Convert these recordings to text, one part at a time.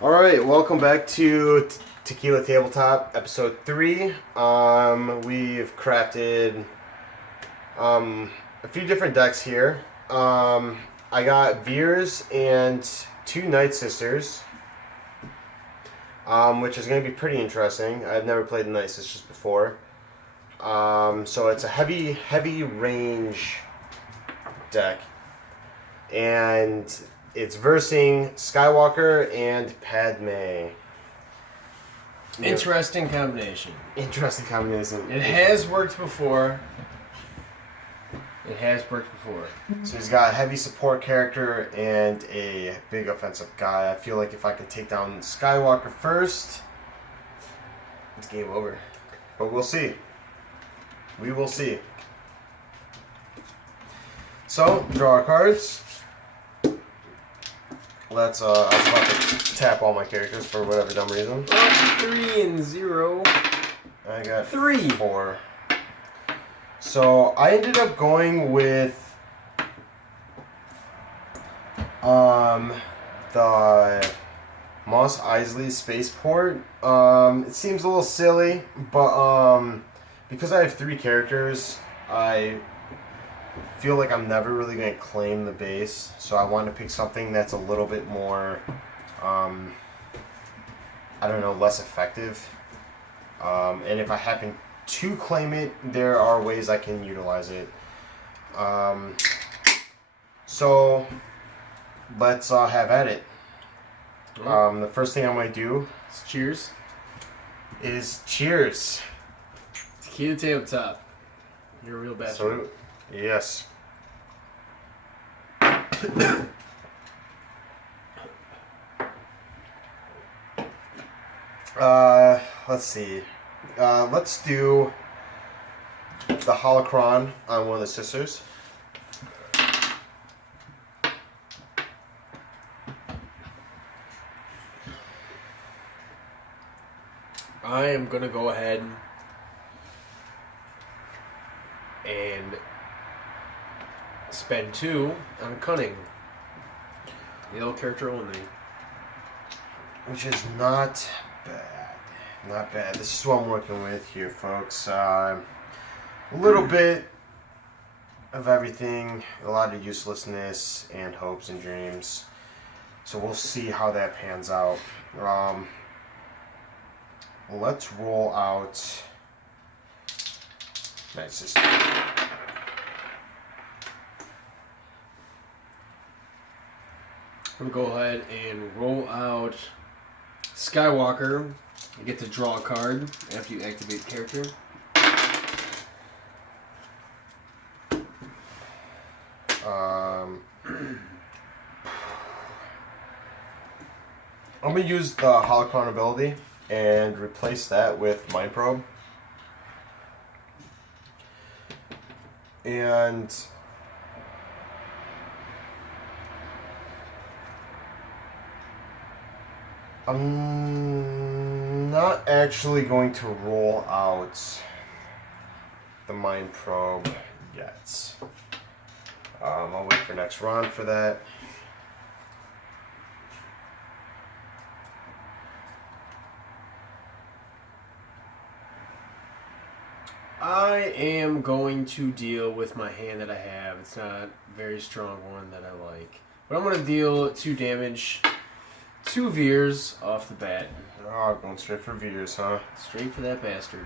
Alright, welcome back to Tequila Tabletop, episode 3. We've crafted a few different decks here. I got Veers and 2 Night Sisters, which is going to be pretty interesting. I've never played the Night Sisters before. So it's a heavy range deck. And it's versing Skywalker and Padme. Interesting combination. Interesting combination. It has worked before. So he's got a heavy support character and a big offensive guy. I feel like if I can take down Skywalker first, it's game over. But we'll see. We will see. So, draw our cards. Let's, I was about to tap all my characters for whatever dumb reason. 3 and 0. I got 3. 4. So, I ended up going with the Mos Eisley spaceport. It seems a little silly, but because I have 3 characters, I feel like I'm never really going to claim the base, so I want to pick something that's a little bit more, I don't know, less effective. And if I happen to claim it, there are ways I can utilize it. So let's have at it. The first thing I might do Cheers. is cheers. Tequila Tabletop. You're a real bastard. Salute. Yes. Let's see. Let's do the holocron on one of the sisters. I am going to go ahead and spend 2 on Cunning. Yellow character only. Which is not bad. Not bad. This is what I'm working with here, folks. A little bit of everything. A lot of uselessness and hopes and dreams. So we'll see how that pans out. Let's roll out Night Sister. I'm going to go ahead and roll out Skywalker. You get to draw a card after you activate the character. I'm going to use the holocron ability and replace that with Mind Probe. And I'm not actually going to roll out the Mind Probe yet. I'll wait for next round for that. I am going to deal with my hand that I have. It's not a very strong one that I like. But I'm going to deal 2 damage to Veers off the bat. Oh, going straight for Veers, huh? Straight for that bastard.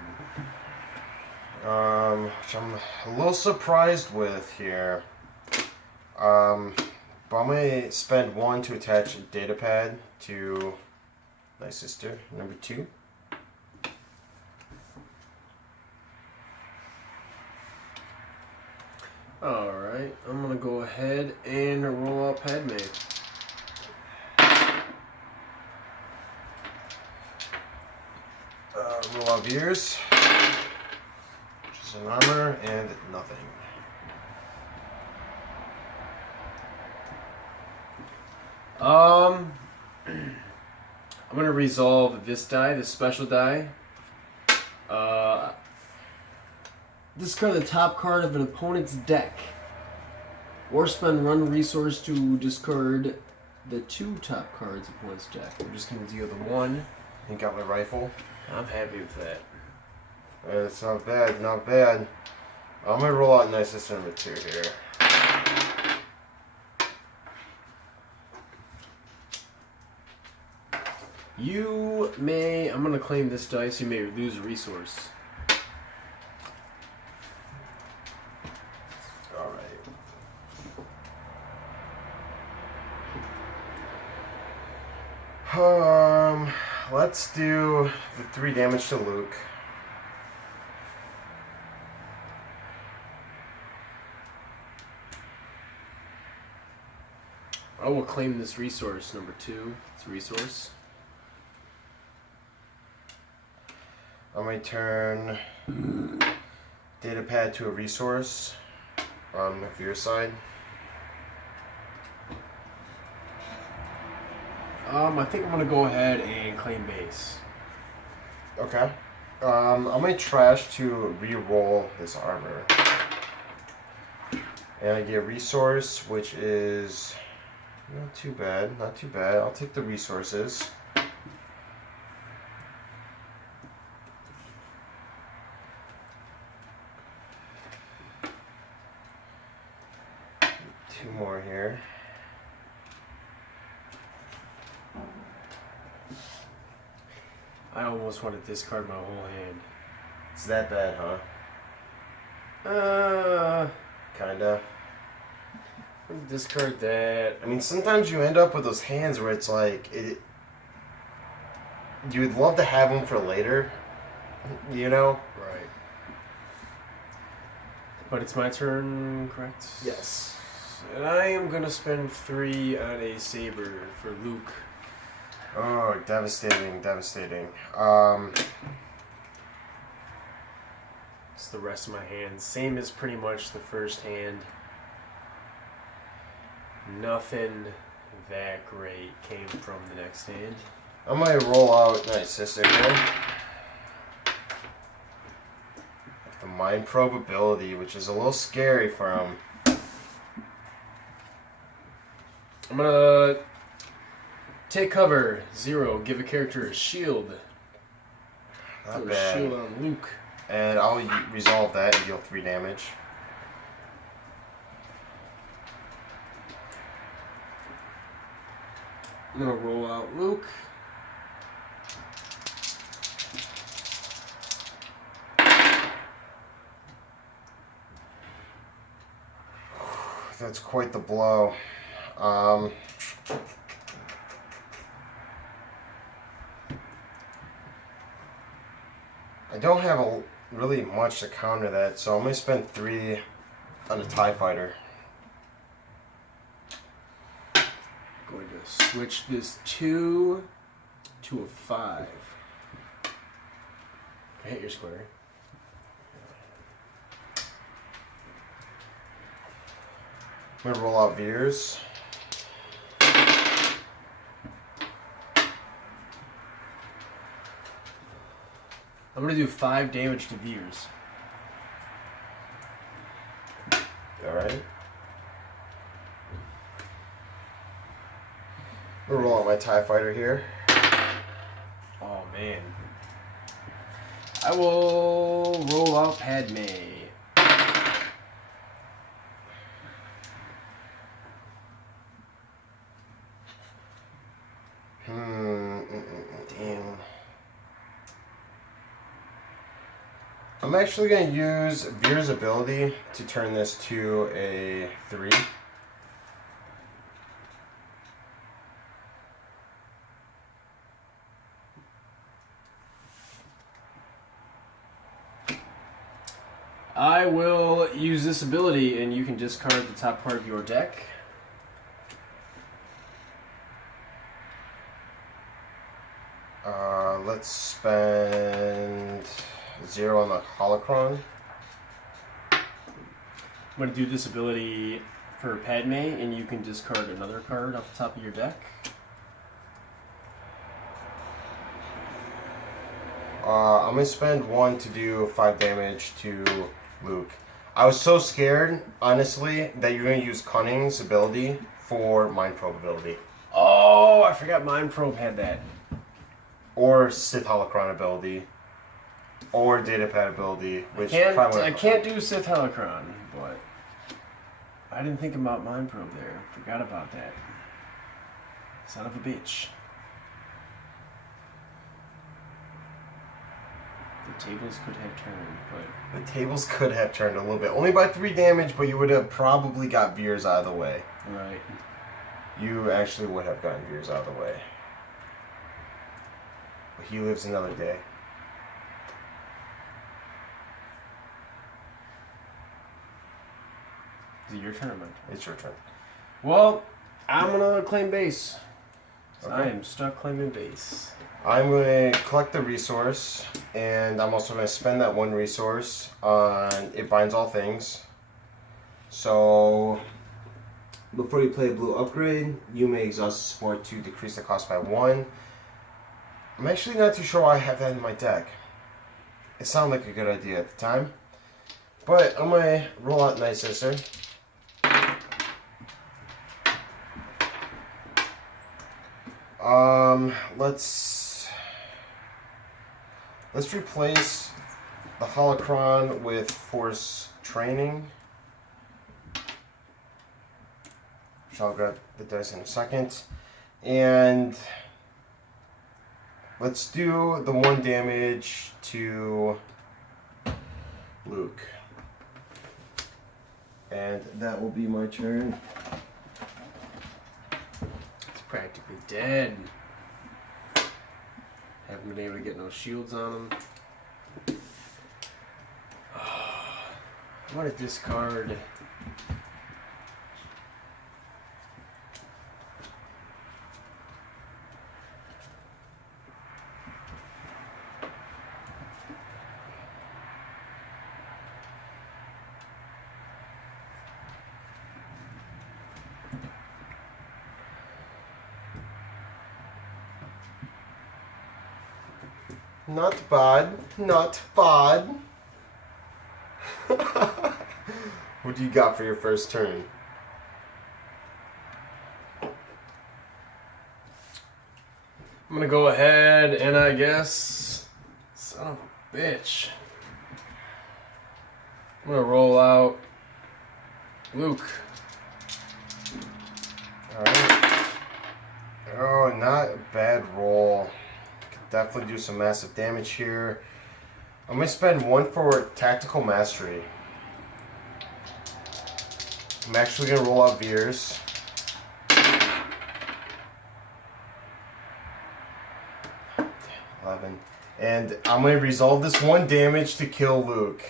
Which I'm a little surprised with here. But I'm going to spend 1 to attach a data pad to my sister, number 2. Alright, I'm going to go ahead and roll out Padme. Roll out Veers, which is an armor, and nothing. I'm going to resolve this die, this special die. Discard the top card of an opponent's deck. Or spend run resource to discard the 2 top cards of one's deck. I'm just going to deal the 1. You got my rifle. I'm happy with that. It's not bad, not bad. I'm gonna roll out nice system number 2 here. I'm gonna claim this dice, you may lose a resource. Alright. Let's do the 3 damage to Luke. I will claim this resource, number 2. It's a resource. On my turn, data pad to a resource on the Veers side. I think I'm gonna go ahead and claim base. Okay. I'm gonna trash to re-roll this armor. And I get a resource, which is not too bad, not too bad. I'll take the resources. Two more here. I almost want to discard my whole hand. It's that bad, huh? Kinda. Discard that. I mean, sometimes you end up with those hands where it's like, you would love to have them for later, you know? Right. But it's my turn, correct? Yes. And I am going to spend 3 on a saber for Luke. Oh, devastating, devastating. It's the rest of my hand. Same as pretty much the first hand. Nothing that great came from the next hand. I might roll out nice sister here. The mind probe ability, which is a little scary for him. I'm gonna take cover. 0. Give a character a shield. Not Throw bad. a shield on Luke. And I'll resolve that and deal 3 damage. I'm gonna roll out Luke. That's quite the blow. I don't have really much to counter that, so I'm going to spend 3 on a TIE fighter. Going to switch this 2 to a 5. I hit your square. I'm going to roll out Veers. I'm going to do 5 damage to Veers. Alright. I'm going to roll out my TIE fighter here. Oh, man. I will roll out Padme. Damn. I'm actually going to use Veers' ability to turn this to a 3. I will use this ability, and you can discard the top part of your deck. Let's spend 0 on the holocron. I'm going to do this ability for Padme, and you can discard another card off the top of your deck. I'm going to spend 1 to do 5 damage to Luke. I was so scared, honestly, that you're going to use Cunning's ability for Mind Probe ability. Oh, I forgot Mind Probe had that. Or Sith Holocron ability. Or Datapad ability, which I can't do Sith Holocron, but I didn't think about Mind Probe there. Forgot about that. Son of a bitch. The tables could have turned, but... The tables could have turned a little bit. Only by 3 damage, but you would have probably got Veers out of the way. Right. You actually would have gotten Veers out of the way. But he lives another day. Is it your turn or my turn? It's your turn. Well, I'm going to claim base. Okay. I am stuck claiming base. I'm going to collect the resource, and I'm also going to spend that 1 resource on It Binds All Things. So, before you play a blue upgrade, you may exhaust support to decrease the cost by 1. I'm actually not too sure why I have that in my deck. It sounded like a good idea at the time. But I'm going to roll out Night Sister. Let's replace the Holocron with Force Training. Which I'll grab the dice in a second. And let's do the 1 damage to Luke. And that will be my turn. It's practically dead. Haven't been able to get no shields on him. I'm gonna discard. Not bad, not bad. What do you got for your first turn? I'm gonna go ahead and I guess, son of a bitch, I'm gonna roll out Luke. Alright. Oh, not a bad roll. Could definitely do some massive damage here. I'm going to spend 1 for Tactical Mastery. I'm actually going to roll out Veers. And I'm going to resolve this 1 damage to kill Luke.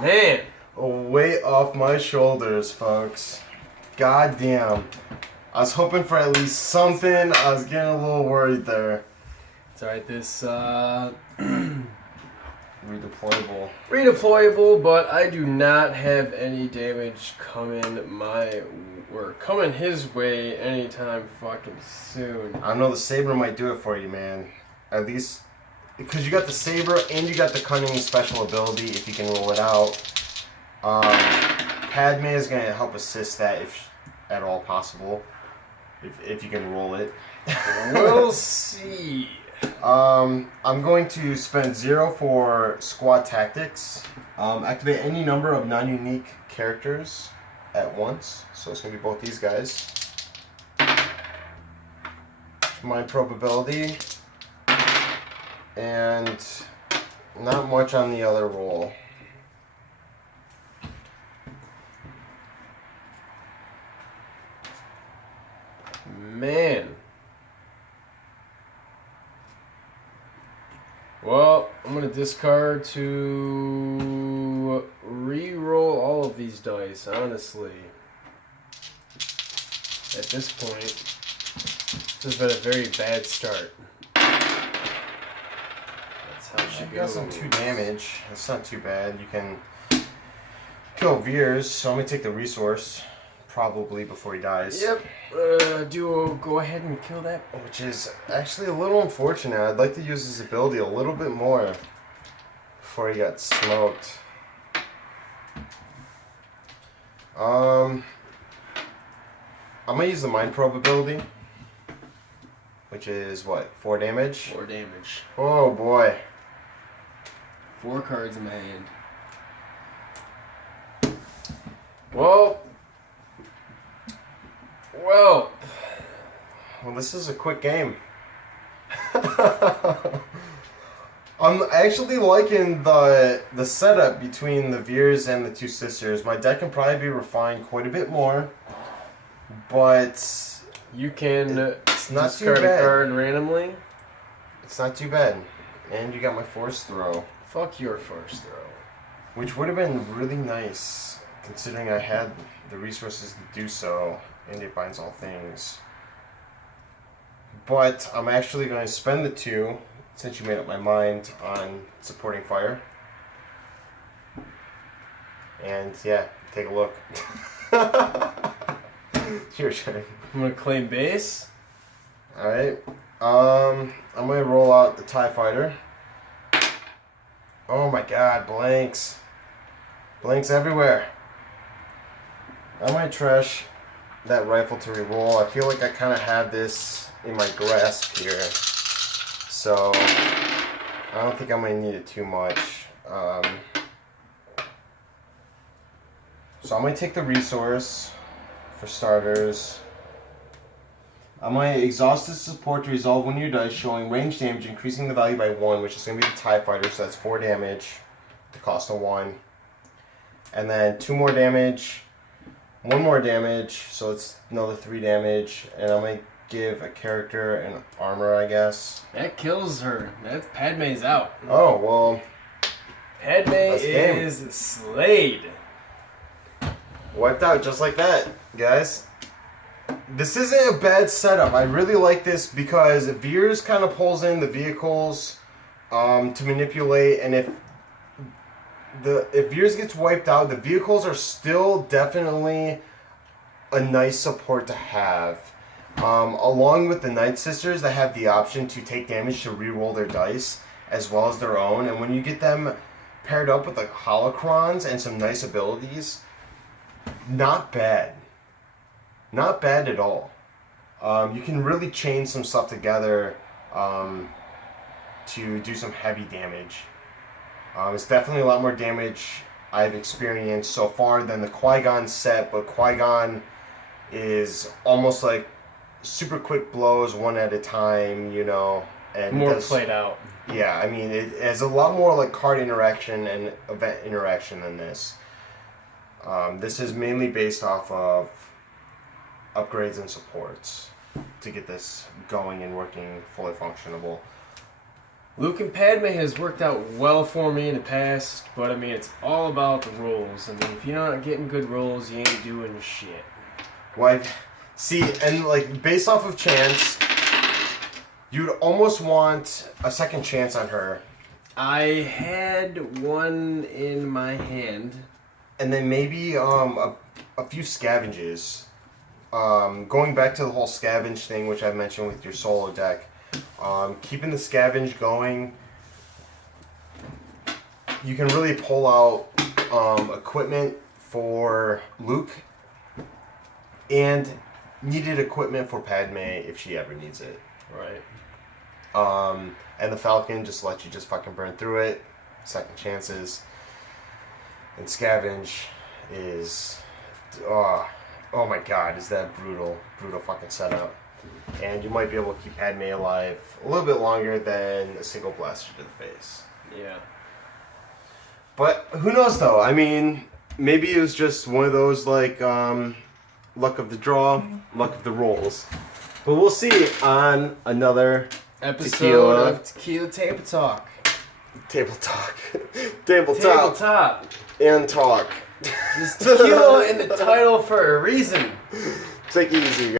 Man! A weight off my shoulders, folks. God damn. I was hoping for at least something. I was getting a little worried there. It's alright, this, Redeployable. redeployable, but I do not have any damage coming coming his way anytime fucking soon. I know the Saber might do it for you, man. At least, because you got the Saber and you got the Cunning special ability if you can roll it out. Padme is going to help assist that if at all possible. If you can roll it. We'll see. I'm going to spend 0 for Squad Tactics. Activate any number of non-unique characters at once. So it's going to be both these guys. Mind probability. And not much on the other roll. Man. Well, I'm going to discard to re-roll all of these dice, honestly. At this point, this has been a very bad start. That's how she You got goes. some 2 damage. That's not too bad. You can kill Veers, so I'm going to take the resource. Probably before he dies. Yep. Go ahead and kill that. Which is actually a little unfortunate. I'd like to use his ability a little bit more before he got smoked. I'm gonna use the Mind Probe ability, which is what, 4 damage? 4 damage. Oh boy. 4 cards in my hand. Well, this is a quick game. I'm actually liking the setup between the Veers and the two sisters. My deck can probably be refined quite a bit more, but you can it's not too discard a bad. card randomly. It's not too bad. And you got my force throw. Fuck your first throw. Which would have been really nice, considering I had the resources to do so, and it binds all things. But I'm actually going to spend the 2, since you made up my mind, on supporting fire. And yeah, take a look. Your turn. I'm gonna claim base. Alright. I'm going to roll out the TIE Fighter. Oh my god, blanks. Blanks everywhere. I might trash that rifle to reroll. I feel like I kind of have this in my grasp here. So, I don't think I'm going to need it too much. So I'm going to take the resource, for starters. I'm going to exhaust this support to resolve one of your dice, showing range damage, increasing the value by 1, which is going to be the TIE Fighter, so that's 4 damage, the cost of 1. And then 2 more damage, 1 more damage, so it's another 3 damage, and I'm going to give a character an armor, I guess. That kills her. That's Padme's out. Oh, well. Padme is slayed. Wiped out just like that, guys. This isn't a bad setup. I really like this because Veers kind of pulls in the vehicles to manipulate, and if Veers gets wiped out, the vehicles are still definitely a nice support to have. Along with the Night Sisters that have the option to take damage to reroll their dice as well as their own, and when you get them paired up with like holocrons and some nice abilities, not bad. Not bad at all. You can really chain some stuff together to do some heavy damage. It's definitely a lot more damage I've experienced so far than the Qui-Gon set, but Qui-Gon is almost like super quick blows, one at a time, you know. And more played out. Yeah, I mean, it has a lot more like card interaction and event interaction than this. This is mainly based off of upgrades and supports to get this going and working fully functionable. Luke and Padme has worked out well for me in the past, but I mean, it's all about the rolls. I mean, if you're not getting good rolls, you ain't doing shit. Like, see, and like based off of chance, you'd almost want a second chance on her. I had one in my hand. And then maybe a few scavenges. Going back to the whole scavenge thing, which I mentioned with your solo deck, keeping the scavenge going, you can really pull out equipment for Luke and needed equipment for Padme if she ever needs it. Right. And the Falcon just lets you just fucking burn through it, second chances. And scavenge is, oh my god, is that brutal fucking setup. And you might be able to keep Padme alive a little bit longer than a single blaster to the face. Yeah. But who knows though? I mean, maybe it was just one of those like luck of the draw, luck of the rolls. But we'll see on another episode of Tequila Tabletop. Table talk. Tabletop. And talk. There's tequila in the title for a reason. Take it easy, guys.